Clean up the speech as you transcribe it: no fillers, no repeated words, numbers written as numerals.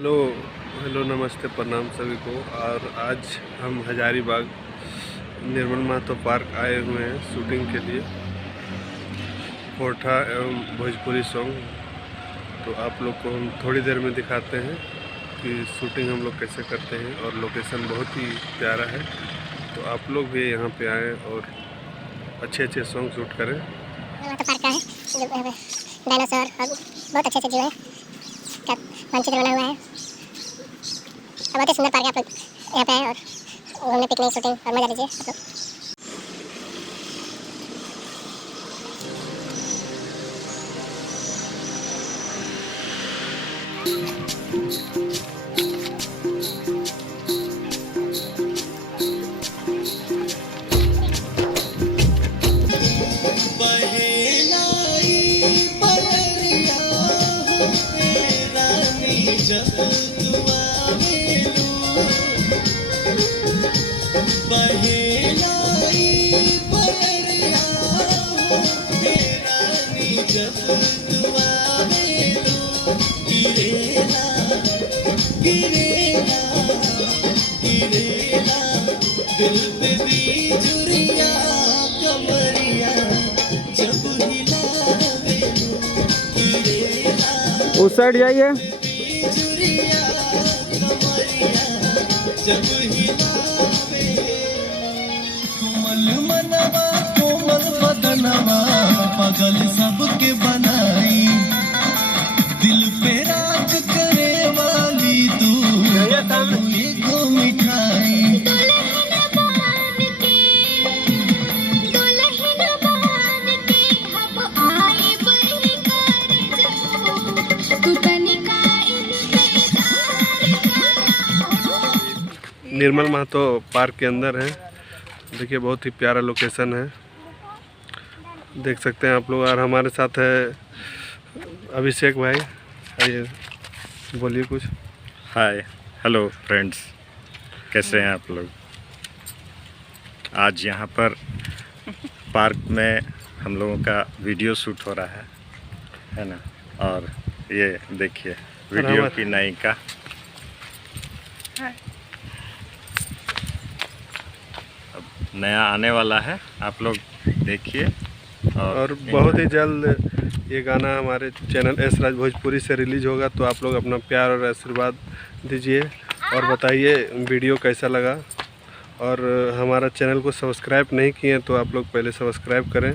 Hello hello नमस्ते प्रणाम सभी को। और आज हम हजारीबाग निर्मल महतो पार्क आए हुए हैं शूटिंग के लिए पोरठा एवं भोजपुरी सॉन्ग। तो आप लोग को हम थोड़ी देर में दिखाते हैं कि शूटिंग हम लोग कैसे करते हैं, और लोकेशन बहुत ही प्यारा है। तो आप लोग भी यहाँ पे आएँ और अच्छे अच्छे सॉन्ग शूट करें। महतो पार्क का है जो डायनासोर और बहुत अच्छे जो है का मानचित्र बना हुआ है। बहुत ही सुंदर पार्क है। आप लोग यहाँ पे आए और घूमने पिकनिक शूटिंग और मजा लीजिए आप लोग। उस साइड जाइए। कोमल बदनवा पगल सबके बनाई, दिल पे राज करे वाली तू एगो मिठाई। निर्मल महतो पार्क के अंदर है। देखिए बहुत ही प्यारा लोकेशन है, देख सकते हैं आप लोग। और हमारे साथ है अभिषेक भाई। आइए बोलिए कुछ। हाय हेलो फ्रेंड्स, कैसे हैं आप लोग। आज यहाँ पर पार्क में हम लोगों का वीडियो शूट हो रहा है ना। और ये देखिए वीडियो की नायिका अब नया आने वाला है, आप लोग देखिए। और बहुत ही जल्द ये गाना हमारे चैनल एस राज भोजपुरी से रिलीज होगा। तो आप लोग अपना प्यार और आशीर्वाद दीजिए और बताइए वीडियो कैसा लगा। और हमारा चैनल को सब्सक्राइब नहीं किए तो आप लोग पहले सब्सक्राइब करें।